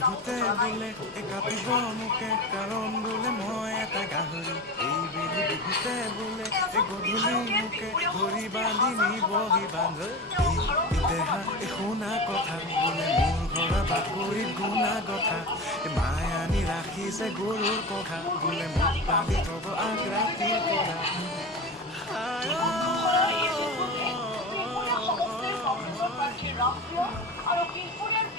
বিহুতে বোলে কাটিব মোকে কাৰণ বোলে মই এটা গাহৰি এইবেলি বিহুতে বোলে গধূলি মোকে ধৰি বান্ধি নিবহি বান্ধ দেহা শুনা কথা বোলে মোৰ ঘৰৰ বাকৰিত গুণা কথা মায়ে আনি ৰাখিছে গৰুৰ পঘা বোলে মোক পালি থব আগ ৰাতিৰ পৰা ৰাষ্ট্ৰীয় আৰ